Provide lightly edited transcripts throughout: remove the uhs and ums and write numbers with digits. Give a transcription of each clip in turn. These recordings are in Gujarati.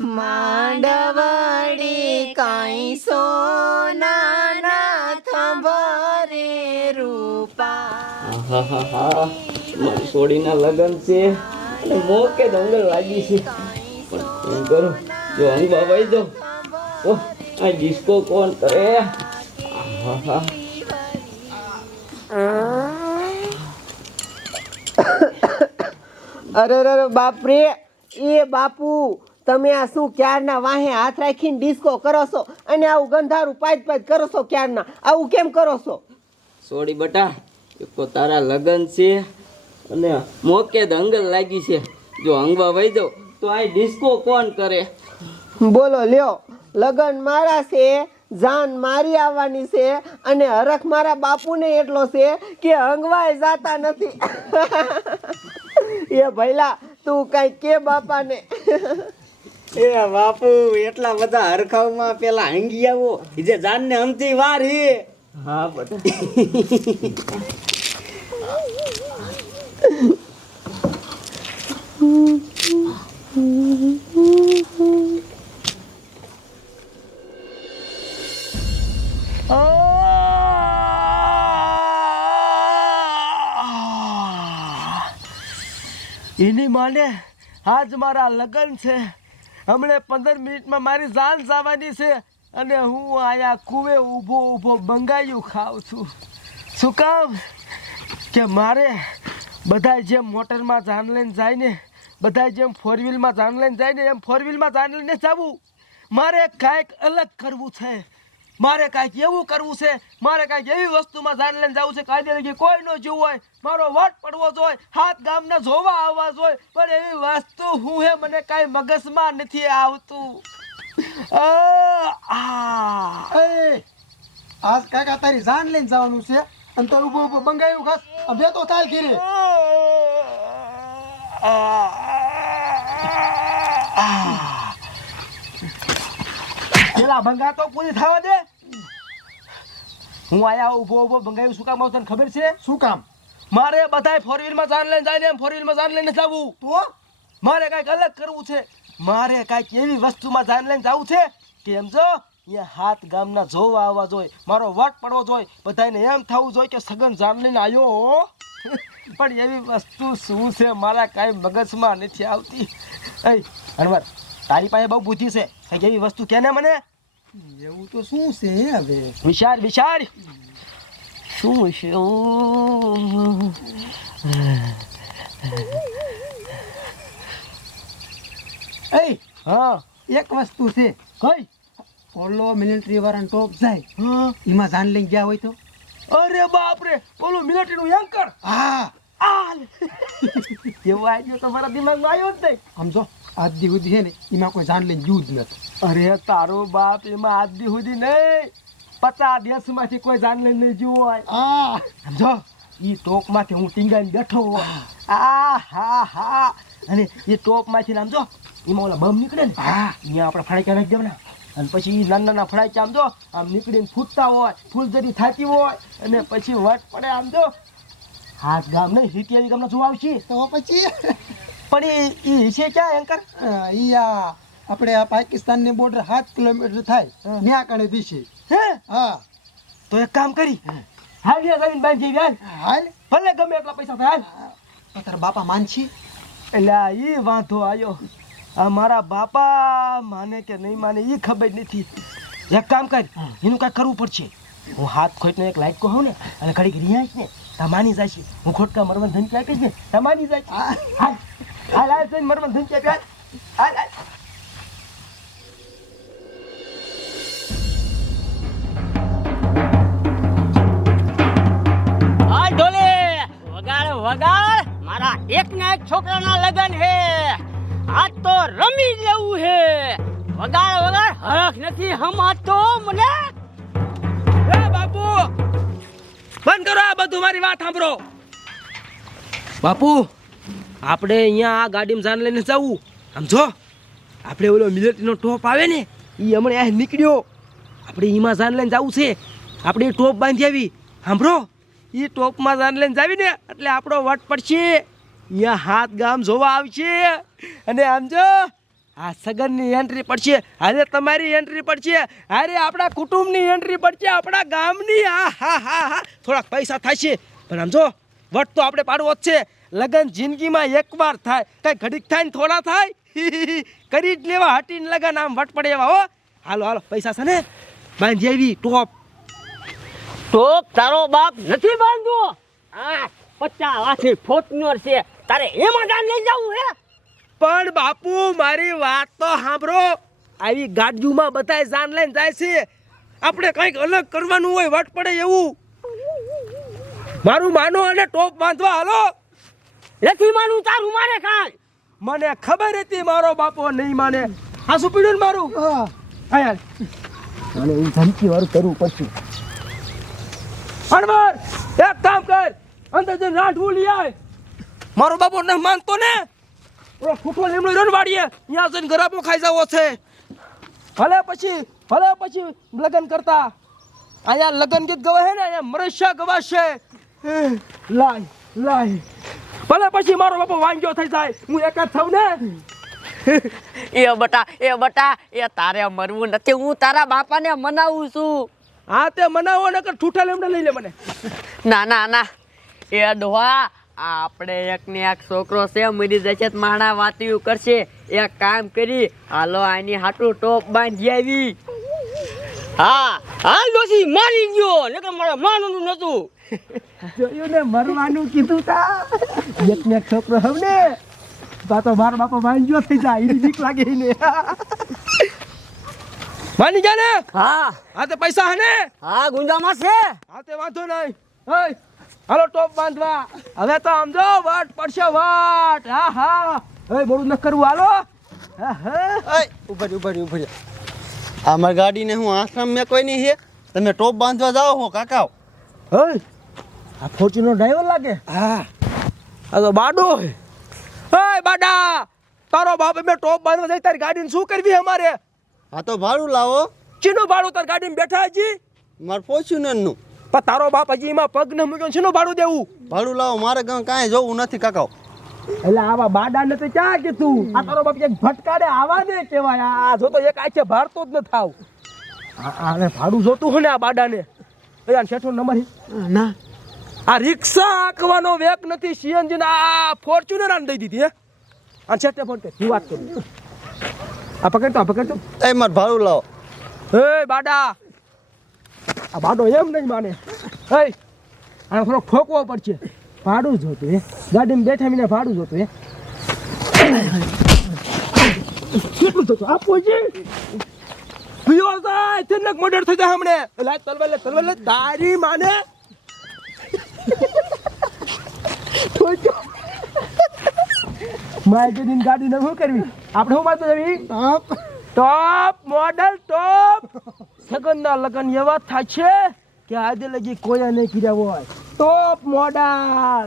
માંડવડી કાંઈ સોનાના થંભરે રૂપા. આહાહાહા, મારી છોડીના લગ્ન છે અને મોકે દંગલ લાગી છે. પણ એમ કરું, જો અંગવા વહી જાઉં તો આ ડિસ્કો કોણ કરે? આહાહા. અરે બાપરે, એ બાપુ તમે આ શું ક્યારના વાહે હાથ રાખીને ડિસ્કો કરો છો અને આવું ગંધારું પાજ કરો છો? ક્યારના આવું કેમ કરો છો? છોડી બટા, એક તો તારા લગ્ન છે અને મોકે દંગલ લાગી છે. જો અંગવા વહી જાઉં તો આ ડિસ્કો કોણ કરે? બોલો લ્યો, લગ્ન મારા છે, જાન મારી આવવાની છે અને હરખ મારા બાપુને એટલો છે કે અંગવાય જાતા નથી. એ ભઈલા તું કઈ કે બાપાને. એ બાપુ એટલા બધા હરખાવમાં પેલા હંગી આવો જે જાનને હમતી વાર હે. હા બટા. એની માને આજ મારા લગ્ન છે. હમણે 15 મિનિટમાં મારી જાન જવાની છે અને હું આયા કુવે ઊભો બંગાયું ખાઉં છું. શું કામ કે મારે બધા જેમ મોટરમાં જાન લઈને જાય ને, બધા જેમ 4 વ્હીલમાં જાન લઈને જાય ને, એમ 4 વ્હીલમાં જાન લઈને જવું. મારે કાંઈક અલગ કરવું છે, મારે કાંઈક એવું કરવું છે, મારે કાંઈક એવી વસ્તુમાં જાન લઈને જવું છે કાયદે લગી કોઈ ન જોવું હોય, મારો વટ પડવો જોઈએ, હાથ ગામના જોવા આવવા જોઈએ. પણ એવી વસ્તુ હું હે મને કાંઈ મગજમાં નથી આવતું. આજ કાકા તારી જાન લઈને જવાનું છે અને તો ઊભો બંગાયું ખાસ બે તો તાલ ઘીરે. પેલા ભંગા તો પૂરી થવા દે. હું આયા ઊભો બંગાયું શું કામ તને ખબર છે? શું કામ? મારે બધાય 4 વ્હીલમાં જાન લઈને જાય ને એમ 4 વ્હીલમાં જાન લઈને જવું. તો મારે કાંઈક અલગ કરવું છે, મારે કાંઈક એવી વસ્તુમાં જાન લઈને જવું છે કે એમ જો અહીંયા હાથ ગામના જોવા આવવા જોઈએ, મારો વટ પડવો જોઈએ, બધાને એમ થવું જોઈએ કે સગન જાન લઈને આવ્યો. પણ એવી વસ્તુ શું છે મારા કાંઈ મગજમાં નથી આવતી. એ અનવર, તારી પાસે બહુ બુદ્ધિ છે, કંઈક એવી વસ્તુ કે ને મને. એવું તો શું છે હવે? વિચાર શું છે? હા, એક વસ્તુ છે. કઈ? ઓલો મિલિટરી વાળાનો ટોપ જાય એમાં જાન લઈને ગયા હોય તો? અરે બાપરે, ઓલું મિલિટરીનું એન્કર. હા, એવો આઈડિયો તો મારા દિમાગમાં આવ્યો જ નહીં. સમજો આજ દી સુધી છે ને એમાં કોઈ જાન લઈને ગયું જ નથી. અરે તારો બાપ, એમાં આજ દી સુધી નહીં, 50 દેશમાંથી કોઈ જાન લઈને નહીં જીવો હોય. હા, સમજો એ ટોપમાંથી હું ટીંગાઈને બેઠો હોય. હા, અને એ ટોપમાંથી આમ જો એમાં ઓલા બમ નીકળે ને, અહીંયા આપણે ફડાક્યા નાખી દેવાના અને પછી નાના ફડાક્યા આમ જો આમ નીકળીને ફૂટતા હોય, ફૂલઝડી થતી હોય અને પછી વટ પડે આમ જો હાથ ગામ નહીં હિટિયાવી ગામના જોવા આવશે. તો પછી પણ એ છે ક્યાં એન્કર? આપણે આ પાકિસ્તાનની બોર્ડર 7 કિલોમીટર થાય ત્યાં કણે દીશે. હે? હા, તો એક કામ કરી, હાલ જમીન બાંધી હાલ, હાલ ભલે ગમે એટલા પૈસા થાય હાલ. તારા બાપા માનશી? એટલે એ વાંધો આવ્યો. આ મારા બાપા માને કે નહીં માને એ ખબર નથી. એક કામ કર, એનું કાંઈ કરવું પડશે. હું હાથ ખોટનો એક લાઈટ કહું ને અને ઘડીક રિયાઈશ ને તમાની જાય છે. હું ખોટકા મરવન ધનકી આપીશ ને તમાની જાય છે. હાલ જઈને મરવન ધનકી આપી હાલ. વગાડ, મારા એક ના એક છોકરાના લગન હે, આજ તો રમી લેવું હે. વગાડ હરખ નથી હમાતો મને. એ બાપુ, બંધ કરો આ બધું, મારી વાત સાંભળો. બાપુ, આપણે અહીંયા આ ગાડીમાં જાન લઈને જવું. આમ જો આપણે ઓલો મિલિટરીનો ટોપ આવે ને એ હમણાં આ નીકળ્યો, આપણે એમાં જાન લઈને જવું છે. આપણે ટોપ બાંધી આવી, સાંભળો એ ટોપમાં જાન લઈને જાવી ને એટલે આપણો વટ પડશે. અહીંયા હાથ ગામ જોવા આવશે અને આમ જો આ સગનની એન્ટ્રી પડશે, અરે તમારી એન્ટ્રી પડશે, અરે આપણા કુટુંબની એન્ટ્રી પડશે, આપણા ગામની. આ હા હા હા થોડાક પૈસા થશે, પણ આમ જો વટ તો આપણે પાડવો જ છે. લગન જિંદગીમાં એકવાર થાય, કઈ ઘડીક થાય ને થોડા થાય. કરી જ લેવા, હટીને લગન આમ વટ પડે એવા. હો હાલો હાલો, પૈસા છે ને બાંધી આવી ટોપ. ટોપ તારો બાપ નથી બાંધવો. આ 50 લાખની ફોર્ચ્યુનર છે, તારે એમાં જાન લઈ જવું હે? પણ બાપુ મારી વાત તો સાંભળો, આવી ગાડીઓમાં બધાય જાન લઈને જાય છે, આપણે કંઈક અલગ કરવાનું હોય વટ પડે એવું. મારું માનો અને ટોપ બાંધવા હાલો. નથી માનું તારું મારે કાંઈ. મને ખબર હતી મારો બાપો નહીં માને. આ શું પીડ્યું ને મારું? હા યાર, મને એ ધમકી વાળું કરવું પડશે. અણવર એક કામ કર, અંદર જઈને રાંધવું લઈ આય. મારો બાપો ન માનતો ને, ઓલો ફૂટો લીમડો રહ્યો ને વાડીએ, ત્યાં જઈને ગરાબો ખાઈ જવો છે. ભલે પછી લગ્ન કરતા. અહીંયા લગ્ન ગીત ગવાય છે ને, અહીંયા મરસ્યા ગવાશે. લાય ભલે પછી મારો બાપો વાંગ્યો થઈ જાય, હું એક જ થઉં ને. એ બટા એ તારે મરવું નથી, હું તારા બાપાને મનાવું છું. હા તે મનાવો ને કે ઠૂઠા લીમડા લઈ લે મને. ના એ ડોહા, આપણે એક ને એક છોકરો છે, મરી જશે તો માણા વાતીયું કરશે. એક કામ કરી, હાલો આની હાટું ટોપ બાંધી આવી. હા ડોસી મારી ગયો, નકર મારે માનવાનું નતું. જોયું ને, મરવાનું કીધું તા. એક ને એક છોકરો હવ ને, તો મારો બાપો વાંગ્યો થઈ જાય, એની બીક લાગે એને. માની ગયા ને? હા તે પૈસા હે ને? હા ગુંજામાં છે. હા તે વાંધો નહીં. હાલો ટોપ બાંધવા. હવે તો સમજો વાટ પડશે વાટ. હા હા મોડું ન કરવું. હાલો. ઉભરી આ મારી ગાડીને હું આશ્રમ મેં કોઈ નહીં છે, તમે ટોપ બાંધવા જાઓ હો કાકા. આ ફોર્ચ્યુનર ડ્રાઈવર લાગે. હા આ તો બાડો હે. બાડા, તારો બાપ મેં ટોપ બાંધવા જાય, તારી ગાડીને શું કરવી અમારે? હા તો ભાડું લાવો. ચીનું ભાડું તારી ગાડીમાં બેઠા હજી? મારે ફોર્ચ્યુનરનું પણ તારો બાપ હજી એમાં પગ ન મૂક્યો, શીનું ભાડું દેવું? ભાડું લાવો, મારે કાંઈ જોવું નથી કાકા. એટલે આવા બાડા ને તો ક્યાં કે તું? આ તારો બાપ એક ભટકાડે આવા દે કેવાય. આ જો તો એક આખે ભારતો જ ન થાવ. આને ભાડું જોતું હોય ને આ બાડાને. આ શેઠનો નંબર ના, આ રિક્ષા આંકવાનો વેક નથી. સીએનજી ના આ ફોર્ચ્યુનર આને દઈ દીધી. હે આ શેઠને ફોન કર, વાત કરું. આ પકડતો એ મારે ભાડું લાવો. બાડા, આ બાડો એમ નહીં માને. આને થોડોક ઠોકવો પડશે. ભાડું જોતું હે, ગાડીમાં બેઠા મીને ભાડું જોતું હે. કેટલું થતું આપવું છે? પીવો જાય તેને મર્ડર થઈ જાય હમણે. તલવાર લે તારી માને. મારી ગાડીને શું કરવી આપણે? શું માનતો જવી? ટોપ મોડલ ટોપ. સગનના લગન એવા થાય છે કે આજે લગી કોઈ નહીં કર્યા હોય. ટોપ મોડલ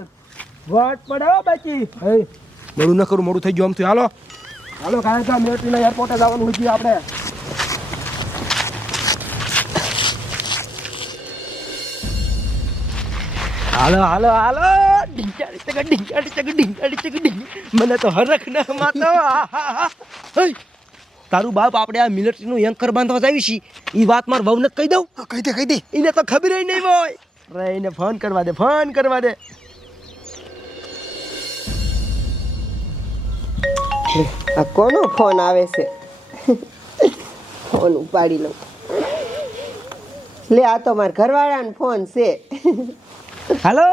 વટ પડે બાકી. મોડું ન કરું, મોડું થઈ ગયું. આમ થયું. હાલો કારણ કે મિલિટરીના એરપોર્ટે જવાનું હોય આપણે. હાલો ઢીંગાડી. મને તો હરખ ન માતો. તારું બાપ આપણે આ મિલિટરીનું એન્કર બાંધવા જાવી છી, એ વાત માર વહુને કહી દઉં. કહી દે. એને તો ખબર નહીં હોય. રે એને ફોન કરવા દે. આ કોનો ફોન આવે છે? ફોન ઉપાડી લઉં. લે આ તો મારા ઘરવાળાનો ફોન છે. હાલો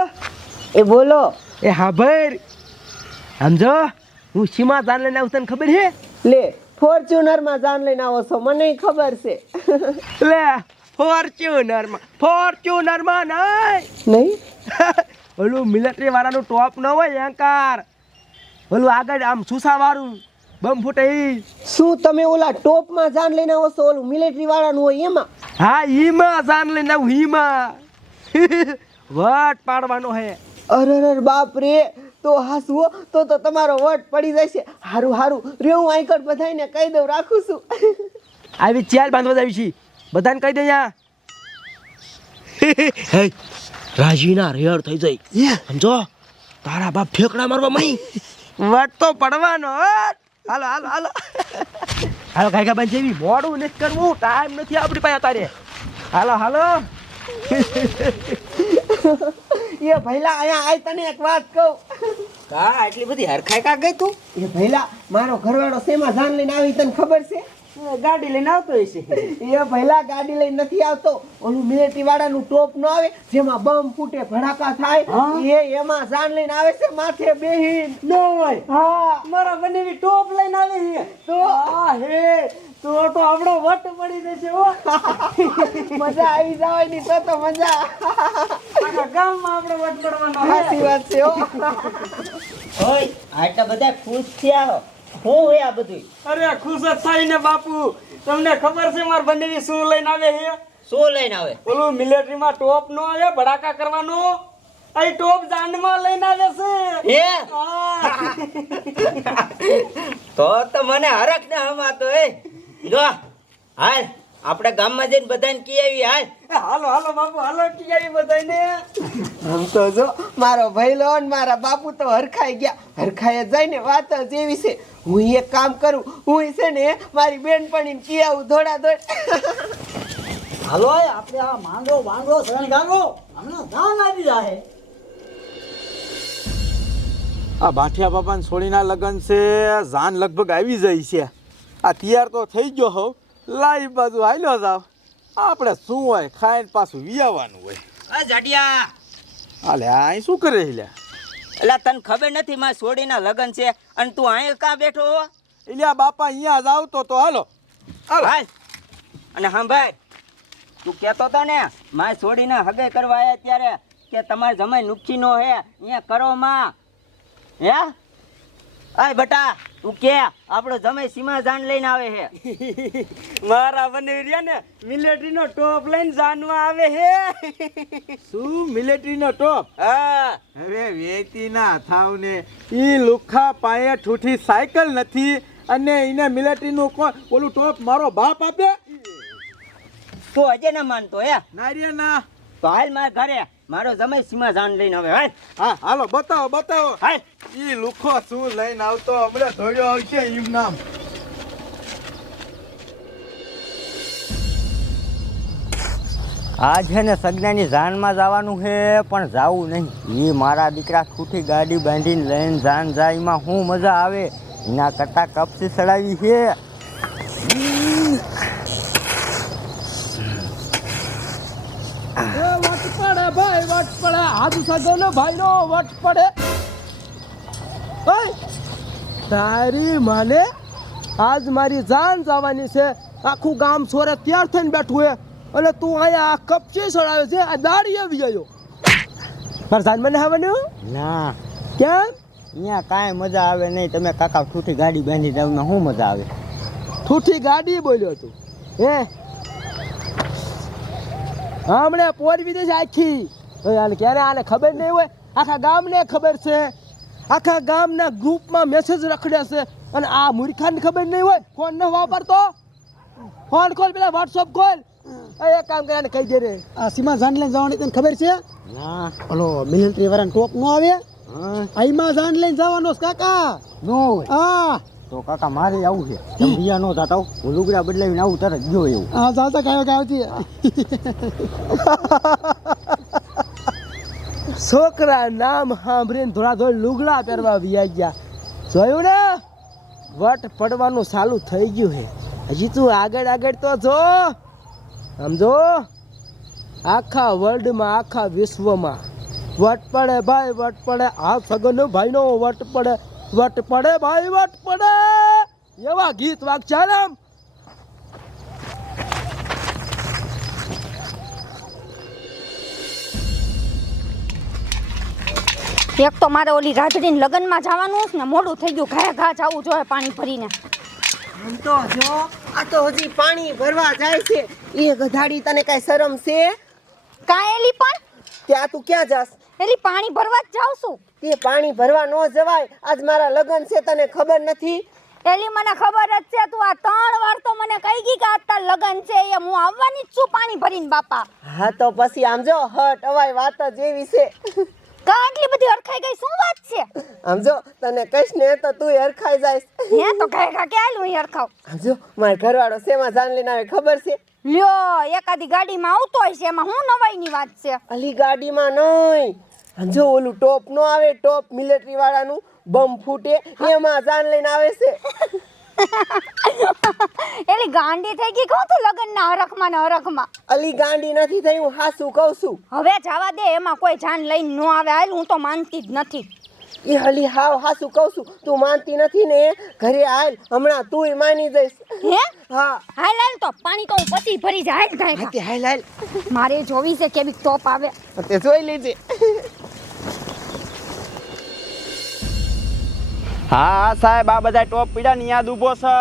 એ બોલો. એ હા ભાઈ, સમજો હું સીમા જાન લઈને આવું, તને ખબર છે? લે ફોર્ચ્યુનર માં જાન લઈને આવો છો, મને ખબર છે. લે ફોર્ચ્યુનર માં નહીં. ઓલું મિલિટરી વાળાનું ટોપ ન હોય એન્કાર, ઓલું આગળ આમ સુસા વાળું બમ ફૂટે. શું તમે ઓલા ટોપ માં જાન લઈને આવો છો? ઓલું મિલિટરી વાળાનું હોય એમાં? હા ઈમાં જાન લઈને આવું. ઈમાં વટ પાડવાનો હે. અરે બાપ રે, તો હાસવો તો તમારો વટ પડી જશે. હારું રે, હું આઈકડ બધાને કહી દઉં, રાખું છું. આવી ચાલ બાંધવા જાવી છી, બધાને કહી દે. રાજીના રેડ થઈ જાય સમજો. તારા બાપ ઠેકડા મારવા મળી. વટ તો પડવાનો. હાલો હાલો હાલો હાલો ગાયકા બંધ જેવી મોડું નથી કરવું ટાઈમ નથી આપણી પાસે તારે હાલો હાલો એ ભઈલા અહીંયા આય તને એક વાત કહું. કા આટલી બધી હરખાઈ કા ગઈ તું? એ ભઈલા મારો ઘરવાળો શેમાં જાન લઈને આવી તને ખબર છે? ગાડી લઈને આવતો હશે. એ ભઈલા ગાડી લઈને નથી આવતો, ઓલું મિલિટરી વાળાનું ટોપ ન આવે જેમાં બમ ફૂટે ભડાકા થાય એમાં જાન લઈને આવે છે માથે બેહીન. ન હોય હા મારા બનેવી ટોપ લઈને આવે છે તો આ હે તો આપણો વટ પડી જશે હો. મજા આવી જવાની તો મજા. આખા ગામમાં આપણે વટ પડવાનો સાચી વાત છે હો. ઓય આટલા બધા ખુશ થયા હો હું હોય આ બધું અરે ખુશ જ થાય ને બાપુ. તમને ખબર છે મારા બનેવી શું લઈને આવે છે? શું લઈને આવે ઓલું મિલિટરીમાં ટોપ નો આવે ભડાકા કરવાનો આ ટોપ જાંડમાં લઈને આવે છે. હે હા. તો મને હરખ ને હમાતો એ જો હાલ આપણે ગામમાં જઈને બધાને કી આવી હાલ હાલો હાલો બાપુ હાલો કી આવી બધાને. આમ તો જો મારો ભઈલો ને મારા બાપુ તો હરખાઈ ગયા. હરખાઈ જાય ને વાત જ એવી છે. હું એક કામ કરું, હું છે ને મારી બેનપણીને કી આવું દોડા દોડ. હાલો આપણે આ માંગો માંગો શણગારો હમણાં જાન આવી જાય. આ ભાઠિયા બાપાને છોડીના લગન છે જાન લગભગ આવી જાય છે આ તૈયાર તો થઈ ગયો હોવ લાઈ બાજુ હાલ્યો જાવ આપણે શું હોય ખાઈને પાછું વિયાવાનું હોય આ જાડિયા હાલે આ અહીં શું કરે છે લ્યા એટલે તને ખબર નથી મારા છોડીના લગન છે અને તું અહીં કા બેઠો હો એટલે આ બાપા અહીંયા જ આવતો તો હાલો હાલો હાલ અને હા ભાઈ તું કહેતો તો ને મારી છોડીને હગે કરવા આવ્યા ત્યારે કે તમારે જમાઈ નુકસી નો હે અહીંયા કરો માં હે આય બટા તું કે આપણો જમાઈ સીમા જાન લઈને આવે છે મારા બનેવી રહ્યા ને મિલિટરી નો ટોપ લઈને જાનમાં આવે છે. શું મિલિટરીનો ટોપ હા હવે વેચી ના થાવ ને ઈ લુખા પાયે ઠૂઠી સાયકલ નથી અને એને મિલિટરીનું કોણ ઓલું ટોપ મારો બાપ આપે તું હજે ના માનતો હે નારિયા ના તો હાલ મારા ઘરે મારો જમાઈ સીમા જાન લઈને આવે હાલ હા હાલો બતાવો બતાવો હાલ ઈ લુખો શું લઈને આવતો હમણાં ધોડ્યો આવશે એમ નામ આ છે ને સગનાની જાનમાં જવાનું છે પણ જાવું નહીં એ મારા દીકરા ખુઠી ગાડી બાંધીને લઈને જાન જાય એમાં શું મજા આવે એના કરતાં કપસી ચડાવી છે વટ પડે ભાઈ વટ પડે હાથ સગનો ભાઈનો વટ પડે ઓય તારી માને આજ મારી જાન જવાની છે આખું ગામ સોરે તૈયાર થઈને બેઠું હે અને તું અહીંયા આ કપચી ચડાવે છે આ દાડી આવી ગયો મારે જાન મને આવવાનું ના કેમ અહીંયા કાંઈ મજા આવે નહીં તમે કાકા ખુઠી ગાડી બાંધી જાવમાં શું મજા આવે ઠૂઠી ગાડી બોલ્યો તું હે હમણે પોરવી દે છે આખી આને ક્યારે આને ખબર નહીં હોય આખા ગામને ખબર છે આખા ગામના ગ્રુપમાં મેસેજ રખડે છે અને આ મૂર્ખાને ખબર નહીં હોય ફોન ન વાપરતો ફોન ખોલ પેલા વોટ્સઅપ ખોલ એક કામ કરે કહી દે રે આ સીમા જાન લઈને જવાની તને ખબર છે? ના ઓલો મિલિટરી વાળાનો ટોપ નો આવે હા આઈમાં જાન લઈને જવાનો છે કાકા. નો હોય હા તો કાકા મારે આવું છે તમે બીજા નો થતા હું લુગડા બદલાવીને આવું તરત ગયો એવું હા જાતા કાયો કાવતી. છોકરા નામ સાંભળીને થોડા થોડા લુગડા પહેરવા વ્યા ગયા જોયું ને વટ પડવાનું ચાલુ થઈ ગયું છે હજી તું આગળ આગળ તો જો સમજો આખા વર્લ્ડમાં આખા વિશ્વમાં વટ પડે ભાઈ વટ પડે આ સગન ભાઈનો વટ પડે ભાઈ વટ પડે એવા ગીત વાગશે ને એક તો મારે ઓલી રાધડીને લગ્નમાં જવાનું છે ને મોડું થઈ ગયું ઘા ઘા જવું જોઈએ પાણી ભરીને આમ તો જો આ તો હજી પાણી ભરવા જાય છે. એ ગધાડી તને કઈ શરમ છે? કાં એલી પણ ત્યાં તું ક્યાં જાસ? એલી પાણી ભરવા જ જાઉં છું તે પાણી ભરવા ન જવાય. આજ મારા લગ્ન છે તને ખબર નથી? એલી મને ખબર જ છે તું આ 3 વાર તો મને કહી ગઈ કે આજ તાર લગ્ન છે એ હું આવવાની જ છું પાણી ભરીને બાપા હા તો પછી આમ જો હટ અવાય વાત જ એવી છે. કા આટલી બધી હરખાઈ ગઈ શું વાત છે આમ જો તને કહીશ ને તો તું હરખાઈ જાય. હે તો ઘાય ઘા કે હાલ હું હરખાવ આમ જો મારો ઘરવાળો શેમાં જાન લઈને આવે ખબર છે? લ્યો એકાદી ગાડીમાં આવતો હોય છે એમાં હું નવાઈની વાત છે અલી ગાડીમાં નહીં. આમ જો ઓલું ટોપ નો આવે, ટોપ મિલિટરી વાળાનું બમ ફૂટે એમાં જાન લઈને આવે છે. એલી ગાંડી થઈ ગઈ કહું તું લગનના હરખમાં ને હરખમાં અલી ગાંડી નથી થઈ, હું હાસું કહું છું. હવે જવા દે એમાં કોઈ જાન લઈને ન આવે હાલ હું તો માનતી જ નથી એ હલી હાવ હાસું કહું છું. તું માનતી નથી ને ઘરે હાલ, હમણાં તુંય માની જઈશ. હે હા હાલ હાલ તો પાણી તો હું પછી ભરી જાય હાલ થાય હાથી હાલ હાલ. મારે જોવી છે કેવી ટોપ આવે તે જોઈ લેજે. હા સાહેબ, આ બધા ટોપ પીડા ને યાદ ઊભો છો.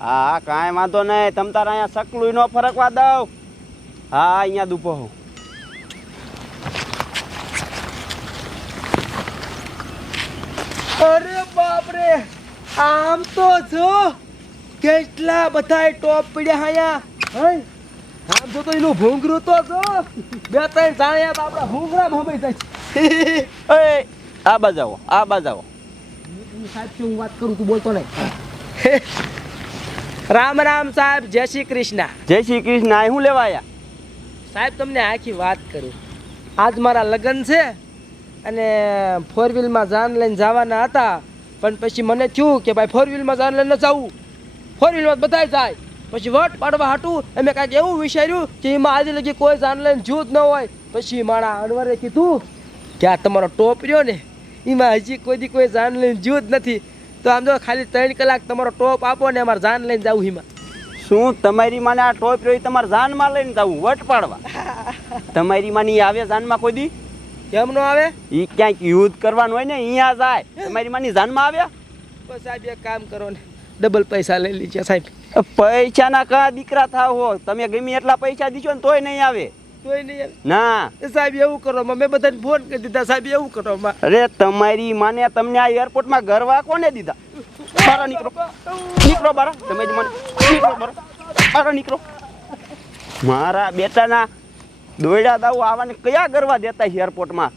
હા કાંઈ વાંધો નહીં, તમ તારા અહીંયા સકલું નો ફરકવા દઉં. હા અહીંયા ઊભો હું. અરે બાપ રે, આમ તો જો કેટલા બધા ટોપ પડ્યા અહીંયા. હે આમ જો તો એનું ભૂંગરું તો જો બે ત્રણ જાણ્યા તો આપણા ભૂંગરા ભમાઈ જાય છે. એ આ બાજાવો, આ બાજાવો. સાહેબ હું વાત કરું તું બોલતો નહીં. રામ રામ સાહેબ, જય શ્રી કૃષ્ણ. જય શ્રી કૃષ્ણ. આ શું લેવા આયા? સાહેબ તમને આખી વાત કરું. આજ મારા લગ્ન છે અને ફોર વ્હીલમાં જાન લઈને જવાના હતા, પણ પછી મને થયું કે ભાઈ ફોર વ્હીલમાં જાન લઈને જવું, ફોર વ્હીલમાં બધાય જાય. પછી વટ પાડવા હાટું અમે કાંઈક એવું વિચાર્યું કે એમાં આજે લગી કોઈ જાન લઈને જ્યું જ ન હોય. પછી મારા અનવરે કીધું કે આ તમારો ટોપ રહ્યો ને એમાં હજી કોઈ જાન લઈને જ્યું જ નથી, તો આમ જો ખાલી 3 કલાક તમારો ટોપ આપો ને અમારે જાન લઈને જવું એમાં. શું તમારી માને આ ટોપ રહ્યો તમારે જાનમાં લઈને જવું વટ પાડવા? તમારી માની આવે જાનમાં કોઈ દી? કેમ ન આવે? ઈ ક્યાંક યુદ્ધ કરવાનું હોય ને અહીંયા જાય. તમારી માની જાનમાં આવ્યા? બસ સાહેબ એક કામ કરો ને, ડબલ પૈસા લઈ લીધા સાહેબ. પૈસાના કા દીકરા થાવ હો તમે? ગમે એટલા પૈસા દીશો ને તોય નહીં આવે. તોય નહીં આવે. ના સાહેબ એવું કરો, મેં બધાને ફોન કરી દીધા. સાહેબ એવું કરો. અરે તમારી માને તમને આ એરપોર્ટમાં ગરવા કોને દીધા? બારા નીકળો, નીકળો બારા. તમારી માને નીકળો બારા, બારા નીકળો. મારા બેટાના દોયડા દાવ આવાને કયા ગરવા દેતા છે એરપોર્ટમાં?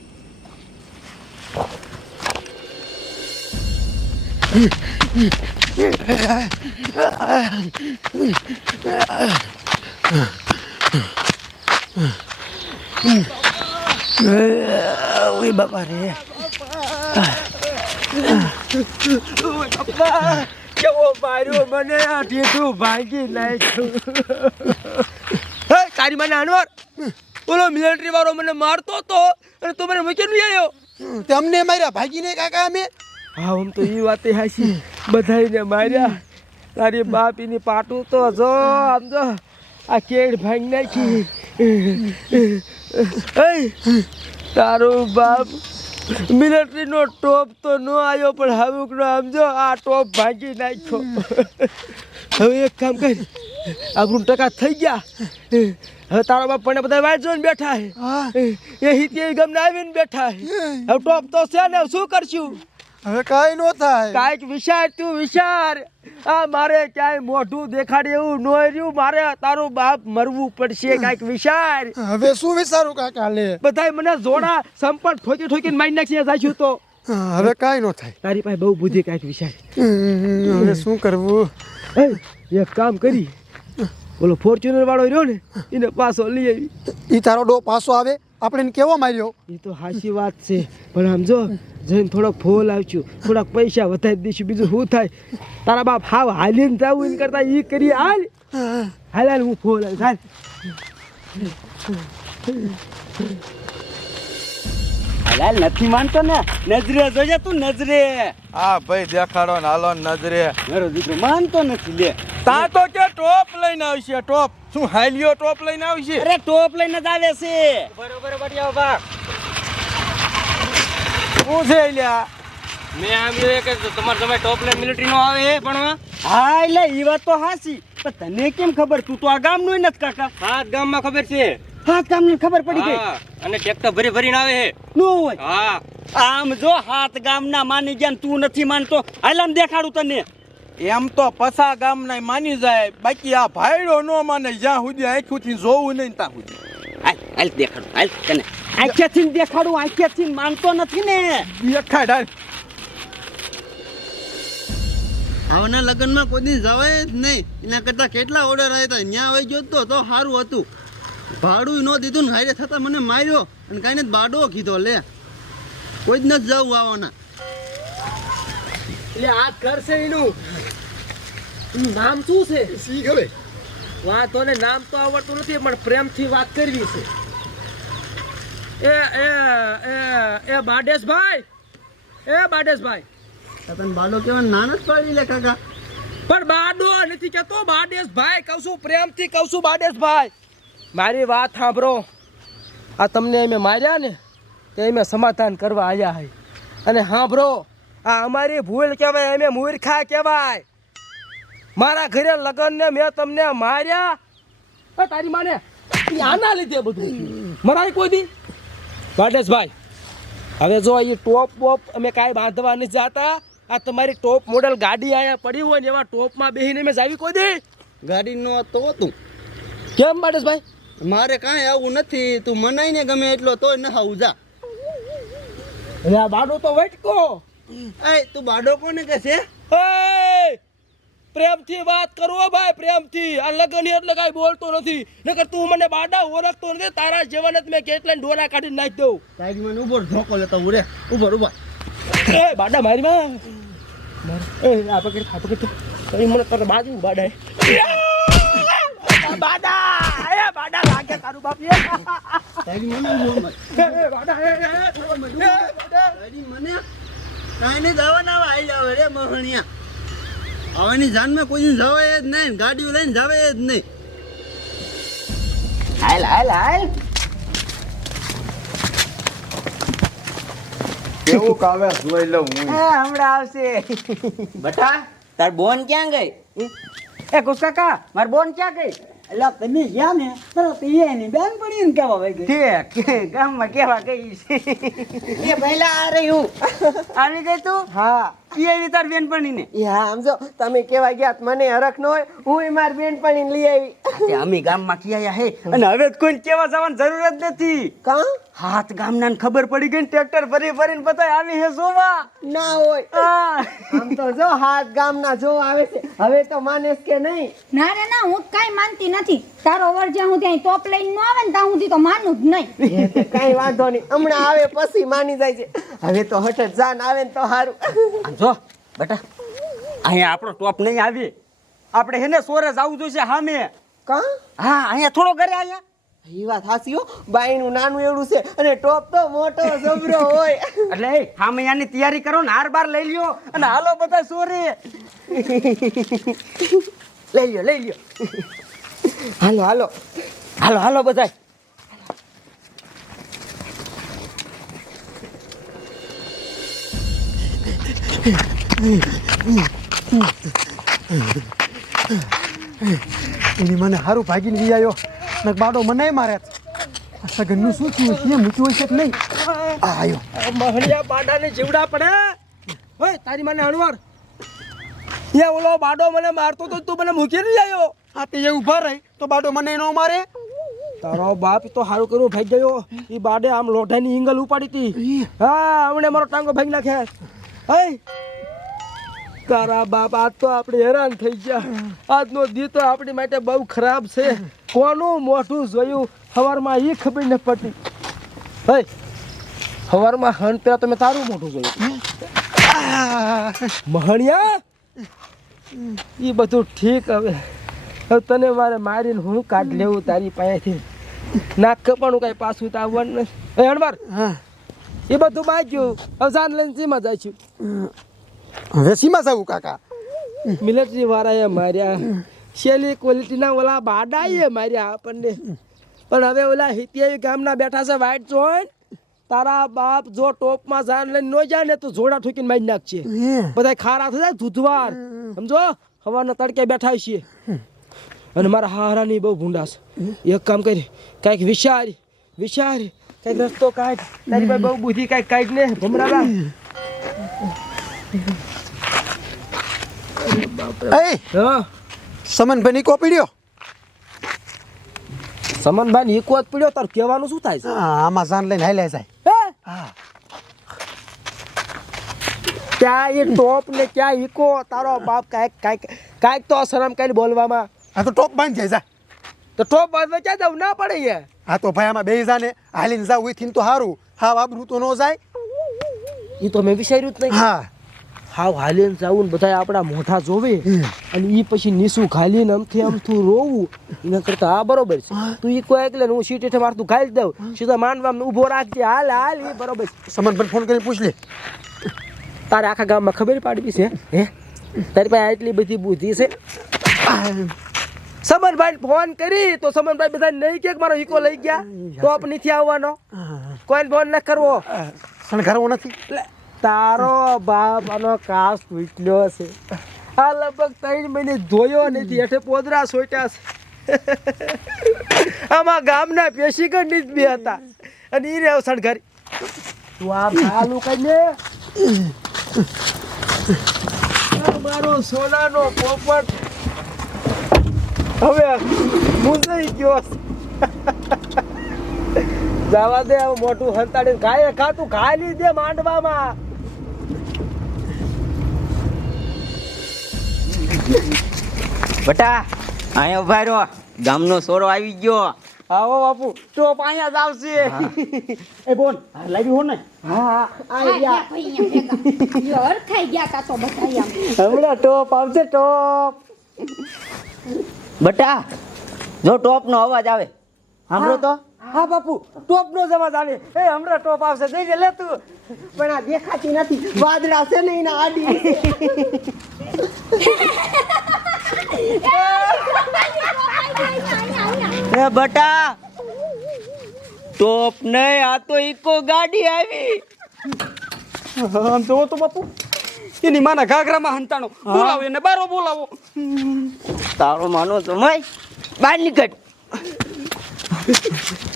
ઓય બાપા રે, કેવો માર્યો મને, આ ઢીઠું ભાંગી નાખ્યું. હે તારી મને અનવર, ઓલો મિલિટરી વાળો મને મારતો હતો અને તું મને મૂકીને નહીં આવ્યો. તેમને માર્યા ભાગીને કાકા અમે. હા આમ તો એ વાત હાચી, બધાને માર્યા. તારી બાપીની પાટું તો જો આમ જો આ કેડ ભાંગી નાખી. તારું બાપ મિલિટરીનો ટોપ તો ન આવ્યો, પણ હવુકનો સમજો આ ટોપ ભાંગી નાખ્યો. હવે એક કામ કર, આપણું ટકા થઈ ગયા. હવે તારા બાપ પણ બધા વાટ જોઈને બેઠા છે, એ હિતે ગમને આવીને બેઠા છે. હવે ટોપ તો છે ને, શું કરશું? હવે કાંઈ ન થાય. કાંઈક વિચાર, તું વિચાર. આ મારે ક્યાંય મોઢું દેખાડે એવું ન રહ્યું, મારે તારું બાપ મરવું પડશે. કાંઈક વિચાર. હવે શું વિચારું કાકા? લે બધાય મને જોડા સંપર્ક ઠોકી ઠોકીને મારી નાખી જાશું તો. હવે કાંઈ ન થાય. તારી પાસે બહુ બુદ્ધિ, કાંઈક વિચાર. હવે શું કરવું? એક કામ કરી, બોલો ફોર્ચ્યુનર વાળો રહ્યો ને એને પાછો લઈ આવી. ઈ તારો ડો પાછો આવે, આપણે એને કેવો માર્યો? એ તો હાચી વાત છે, પણ આમ જો જઈને થોડોક ફોલ આવશું, થોડાક પૈસા વધારી દઈશું, બીજું શું થાય? તારા બાપ હાવ હાલીને જવું એને કરતા એ કરી. હાલ હાલ હાલ, હું ફોલ આવીશ. હાલ હાલ નથી માનતો ને, નજરે જોજે તું, નજરે. હા ભાઈ દેખાડો ને હાલો ને નજરે. મારો દીકરો માનતો નથી. લે તા તો કે ટોપ લઈને આવશે. ટોપ શું હાલ્યો ટોપ લઈને આવશે? અરે ટોપ લઈને જ આવે છે. બરોબર બઢિયા બા. શું છે લ્યા? મેં આમ જોયું કે તમારે તમે ટોપ લાઈન મિલિટરી નો આવે હે ભણવા. હા એટલે એ વાત તો હાચી, પણ તને કેમ ખબર? તું તો આ ગામનો નથી કાકા. હા ગામમાં ખબર છે. હા ગામની ખબર પડી ગઈ. અને ટ્રેક્ટર ભરી ભરીને આવે હે. નો હોય. હા આમ જો હાથ ગામના માની ગયા ને તું નથી માનતો. હાલ આમ દેખાડું તને. એમ તો પસા ગામના માની જાય, બાકી આ ભાઈડો નો માને. જ્યાં સુધી આંખોથી જોવું નહીં ત્યાં સુધી. હાલ હાલ દેખાડું. હાલ તને આંખેથી દેખાડું, આંખેથી માનતો નથી ને. દેખાડ હાલ. આવના લગ્નમાં કોઈ દી જવાય જ નહીં. એના કરતાં કેટલા ઓર્ડર આવ્યા હતા, ત્યાં આવી ગયો તો સારું હતું. ભાડું ન દીધું ને હારે થતાં મને માર્યો અને કાંઈ ને બાડો કીધો. લે કોઈ જ નથી જવું આવવાના. એટલે આ ઘર છે એનું નામ શું છે? સી ગવે વાતોને નામ તો આવડતું નથી પણ પ્રેમથી વાત કરવી છે. એ એ એ એ બાડેશભાઈ, એ બાડેશભાઈ. તને બાડો કેવા નાના જ પાડી લે કાકા. પણ બાડો નથી કેતો, બાડેશભાઈ કહું છું, પ્રેમથી કહું છું બાડેશભાઈ. મારી વાત સાંભળો. આ તમને અમે માર્યા ને તે અમે સમાધાન કરવા આવ્યા છે. અને સાંભળો, આ અમારી ભૂલ કહેવાય, અમે મૂર્ખા કહેવાય. મારા ઘરે લગ્ન ને મેં તમને માર્યા. તારી માને આના લીધે બધું મરાય કોઈ દી. બાડેશભાઈ હવે જો એ ટોપ બોપ અમે કાંઈ બાંધવા નથી જાતા. આ તમારી ટોપ મોડેલ ગાડી અહીંયા પડી હોય ને એવા ટોપમાં બેસીને મેં જાવી કોઈ દી. ગાડી નો તો તું કેમ બાડેશભાઈ? મારે કાંઈ આવું નથી. તું મનાઈ ને ગમે એટલો તોય ન આવું જા. અરે આ બાડો તો વટકો. એ તું બાડો કોને કે છે? એ પ્રેમથી વાત કરો ભાઈ, પ્રેમથી. આ લગન એટલે કાંઈ બોલતો નથી. નકર તું મને બાડા ઓળખતો નથી. તારા જેવાને મેં કેટલા ડોરા કાઢી નાખી દઉં. તારી મને ઉભો ધોકો લેતો ઉરે. ઉભા એ બાડા મારી માં એ આ પકડ, આ પકડ. તમે મને તારા બાજુ બાડા બાડા. એ બાડા લાગે તારું બાપ. તારી મને બાડા તારી મને કાંઈ નહીં જવાના આવી જાવ રે મોહણિયા. આવવાની જાનમાં કોઈ જવાય જ નહીં. ગાડીઓ લઈને જવાય જ નહીં. હાલ હાલ હાલ. કેવું કાવે જોઈ લઉં હું. હમણાં આવશે. બટા તાર બોન ક્યાં ગઈ? એ કુસકાકા માર બોન ક્યાં ગઈ? એટલે તમે ગયા ને તરત એની બેન પડી ને કેવા ભાઈ ગઈ. ઠીક, ગામમાં કેવા ગઈ છે? એ પહેલા આ રહી હું. આવી ગઈ તું? હા ઈ આવી તાર બેનપણીને? એ હા સમજો તમે કેવા ગયા તા, મને હરખ ન હોય હું મારી બેનપણીને લઈ આવી. તે અમે ગામમાં કિયા હે અને હવે તો કોઈને કેવા જવાની જરૂર જ નથી. કા હાથ ગામના ખબર પડી ગઈ ને ટ્રેક્ટર ભરી ભરીને બધાય આવી હે જોવા. ના હોય. હા. આમ તો જો હાથ ગામના જો આવે છે. હવે તો માનેસ કે નહીં? ના રે ના, હું કાંઈ માનતી નથી. તારો વર જ્યાં હું ત્યાં ટોપ લઈને ન આવે ને ત્યાં સુધી તો માનું જ નહીં. કઈ વાંધો નહીં, હમણાં આવે પછી માની જાય છે. હવે તો હઠ જાન આવે ને તો સારું. જો બેટા અહીંયા આપણો ટોપ નહીં આવી. આપણે હેને સોરે જવું જોઈશે સામે. કા હા અહીંયા થોડો ઘરે અહીંયા. એ વાત હાસી હો. બાઈનું નાનું એવડું છે અને ટોપ તો મોટો જબરો હોય. એટલે સામે આની તૈયારી કરો ને હાર બાર લઈ લ્યો અને હાલો બધા સોરે. લઈ લ્યો. હાલો હાલો હાલો હાલો બધા. એની મને સારું ભાગીને લઈ આવ્યો ને બાડો મને મારે. સગનનું શું થયું છે? મૂક્યું હશે કે નહીં? આ આવ્યો. મહણિયા બાડાને જીવડા પડે. ઓય તારી મને અણવર. એ ઓલો બાડો મને મારતો તો તું મને મૂકી નહીં આવ્યો. આ તે એ ઊભા રહી તો બાડો મને ન મારે. તારો બાપ તો સારું કર્યું ભાઈ ગયો. એ બાડે આમ લોઢાની ઈંગલ ઉપાડી હતી. હા હમણે મારો ટાંગો ભાઈ નાખે. હે તારા બાપ આજ તો આપણે હેરાન થઈ ગયા. આજનો દી તો આપણી માટે બહુ ખરાબ છે. કોનું મોઢું જોયું સવારમાં એ ખબર ન પડતી. હે સવારમાં હન પેલા તમે તારું મોઢું જોયું. મહણિયા એ બધું ઠીક. હવે તને મારે મારીને હું કાઢ લેવું તારી પાસેથી. નાક કપાણું કાંઈ પાછું તો આવવાનું નથી. હણવાર એ બધું બાજ્યું. હવે જાન લઈને સીમાં જાય છે. હવે સીમા જવું કાકા? મિલિટરી વાળાએ માર્યા, શેલી ક્વોલિટીના ઓલા બાડાએ માર્યા આપણને. પણ હવે ઓલા હિતિયાવી ગામના બેઠા છે વાઈટ જોઈન. તારા બાપ જો ટોપમાં જાન લઈને ન જાય ને તો જોડા ઠોકીને મારી નાખશે. બધા ખારા થઈ જાય ધૂધવાર. સમજો હવાના તડકે બેઠા છીએ. અને મારા હારાની બહુ ભૂંડાશ. એક કામ કરી કાંઈક વિચાર કાંઈક રસ્તો કાઢ. તારી પાસે બહુ બુદ્ધિ કાંઈક કાઢ ને ભમરાલા. એ હા સમનભાઈની કોપીડ્યો. સમનભાઈ ઈકો જ પડ્યો તાર કહેવાનું શું થાય છે આમાં જાન લઈને હાલે જાય હા ક્યાં એ ટોપ ને ક્યાં ઈકો તારો બાપ કાંઈક તો શરમ કાંઈ બોલવામાં આ તો ટોપ બાંધી જાય તો ટોપ બાંધવા ક્યાં જવું ના પડે યાર હા તો ભાઈ આમાં બે જાને હાલીને જાવ ઉઠીને તો સારું હા વાબરું તો ન જાય એ તો મેં વિચાર્યું જ નહીં હા હાવ હાલીને જાવું ને બધા આપણા મોઢા જોવે અને એ પછી નીસું ઘાલીને અમથું રોવું એના કરતા આ બરોબર છે તું ઈ કોઈ એકલે હું સીટ હેઠે મારતું ઘાલી દઉં સીધા માંડવામાં ઊભો રાખજે હાલ એ બરોબર છે સમનભાઈ ફોન કરીને પૂછ લે તારે આખા ગામમાં ખબર પાડવી છે હે તારી પાસે આટલી બધી બુદ્ધિ છે સમનભાઈ ફોન કરી તો સમનભાઈ બધા નહીં કે મારો ઈકો લઈ ગયા ટોપ નથી આવવાનો કોઈ ફોન ન કરવો શણગારવો નથી તારો બાપ આનો કાસ તૂટ્યો છે આ લગભગ 3 મહિને ધોયો નથી એટલે પોદરા સોટ્યા છે આમાં ગામના પેશીગઢ જ બે હતા અને એ રેવ શણગારી તું આ ચાલુ કરીને મારો સોનાનો પોપટ હવે મૂંઝાઈ ગયો જવા દે હવે મોટું હંતાડીને ખાય ખાતું ખાલી દે માંડવામાં બટા અહીંયા ઉભા રહ્યો ગામનો સોરો આવી ગયો આવો બાપુ ટોપ અહીંયા જ આવશે એ બોલ લાવી હો ને હા હરખાઈ ગયા તા તો બધા હમણાં ટોપ આવશે ટોપ બટા જો ટોપનો અવાજ આવે સાંભળો તો હા બાપુ ટોપ નો જવા આવે એ હમણાં ટોપ આવશે જઈ લે તું પણ આ દેખાતી નથી વાદળા છે ને એના આડી એ બટા ટોપ નહીં આ તો ઈકો ગાડી આવી આમ જોવો તો બાપુ એની માના ઘાઘરામાં હંતાણો બોલાવો એને બારો બોલાવો તારો માનો સમય બહાર નીકળ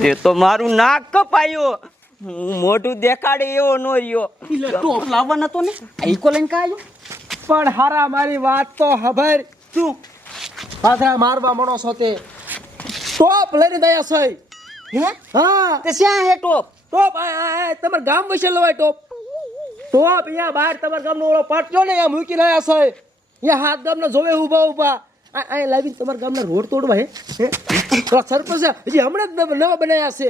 એ તો મારું નાક કપાયો હું મોઢું દેખાડે એવો નો રહ્યો ટોપ લાવવાનો તો ને ઈકો લઈને કાયો પણ હારા મારી વાત તો ખબર શું પાથરા મારવા મણો છો તે ટોપ લઈને દયા છે હે હા તે શ્યાં હે ટોપ ટોપ તમારા ગામ વિશે લવાય ટોપ અહીંયા બહાર તમારા ગામનો ઓલો પાટજો ને અહીંયા મૂકી રહ્યા છે અહીંયા હાથ ગામના જોવે ઊભા અહીંયા લાવીને તમારા ગામના રોડ તોડવા હે સરપંચ હજી હમણાં જ નવા બનાવ્યા છે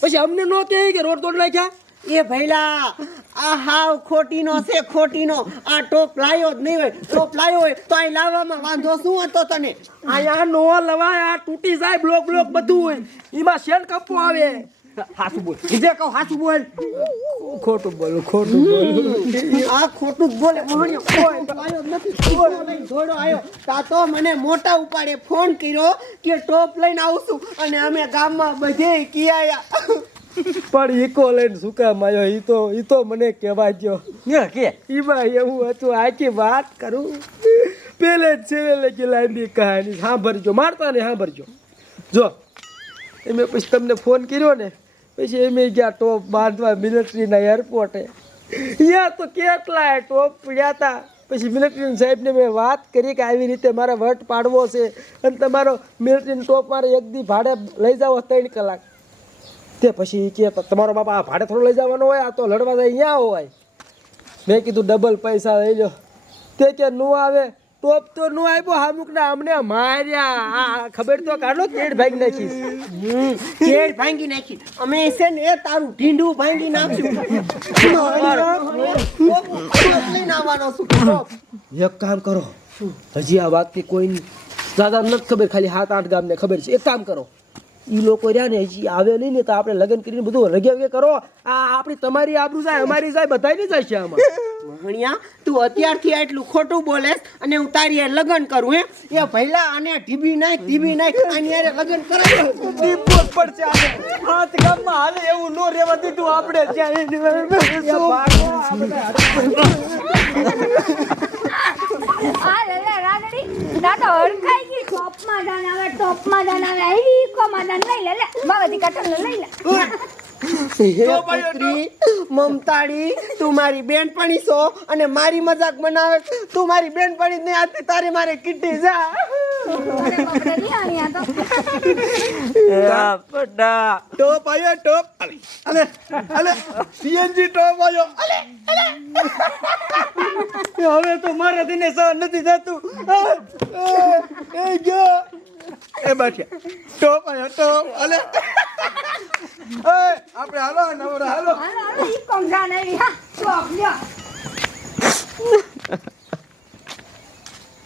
પછી અમને ન કહે કે રોડ તોડ નાખ્યા એ ભઈલા આ હાવ ખોટીનો છે ખોટીનો આ ટોપ લાયો જ નહીં હોય ટોપ લાયો હોય તો અહીં લાવવામાં વાંધો શું હતો તને અહીંયા નો લવાય આ તૂટી જાય બ્લોક બધું હોય એમાં શેડ કપો આવે હાસુ બોલ બીજે કહું હાસુ બોલ ખોટું બોલ આ ખોટું જ બોલે મોહણિયો કોઈ લાયો જ નથી કોઈ લઈને દોડો આવ્યો તા તો મને મોટા ઉપાડે ફોન કર્યો કે ટોપ લઈને આવું છું અને અમે ગામમાં બધે કિયાયા પણ ઈકો લઈને શું કામ આવ્યો ઈ તો મને કહેવા ગયો કે એમાં એવું હતું આખી વાત કરું પેલે જ છેલ્લે કે લાંબી કહાની સાંભળજો મારતા ને સાંભળજો જો એમે પછી તમને ફોન કર્યો ને પછી એમે ગયા ટોપ બાંધવા મિલિટરીના એરપોર્ટે અહીંયા તો કેટલાય ટોપ પડ્યા હતા પછી મિલિટરી સાહેબને મેં વાત કરી કે આવી રીતે મારે વટ પાડવો છે અને તમારો મિલિટરીનો ટોપ મારે એક દી ભાડે લઈ જાઓ 3 કલાક તે પછી કે તમારો બાપા આ ભાડે થોડો લઈ જવાનો હોય આ તો લડવા જાય અહીંયા હોય મેં કીધું ડબલ પૈસા લઈ લો તે કે નું આવે ટોપ તો નું આવ્યો હામુકના અમને માર્યા આ ખબર તો કાઢો કેડ ભાંગી નાખીશ કેડ ભાંગી નાખી અમે છે ને એ તારું ઢીંડું ભાંગી નાખ્યું લઈને આવવાનો છું એક કામ કરો હજી આ વાત કે કોઈ દાદા નથી ખબર ખાલી 7-8 ગામને ખબર છે એક કામ કરો ઈ લોકો રહ્યા ને હજી આવે નહીં ને તો આપણે લગ્ન કરીને બધું રગ્યા કરો આ આપણી તમારી આબરૂ જાય અમારી જાય બધાયની જાય છે આમાં ભણિયા તું અત્યારથી આટલું ખોટું બોલે અને હું તારી હારે લગ્ન કરું હે એ ભઈલા આને ઢીબી નાખ આની હારે લગ્ન કરાય દીપોત પડશે આને હાથ ગામમાં હાલે એવું નો રહેવા દીધું આપણે ત્યાં આ લેલા રાનડી દાદા હરખાઈ ગઈ ટોપમાં દાન આવે આવી ઈકોમાં દાન લઈ લે બાવાજી કટન લઈ લે હે પુત્રી મમતાડી તું મારી બેનપણી છો અને મારી મજાક બનાવે તું મારી બેનપણી જ નહીં આતી તારે મારે કીટી જા અરે બાપરે, રિહાણી આ તો. બડા ટોપ આવ્યો ટોપ અલે અલે સીએનજી ટોપ આવ્યો અલે હવે તો મારા દિને સહન નથી થતું. એ ગયો એ બાઠિયા ટોપ આવ્યો ટોપ અલે આપણે હાલો નવરા હાલો હાલો હાલો ઈ કોણ જાણે આવી હા ટોપ લ્યો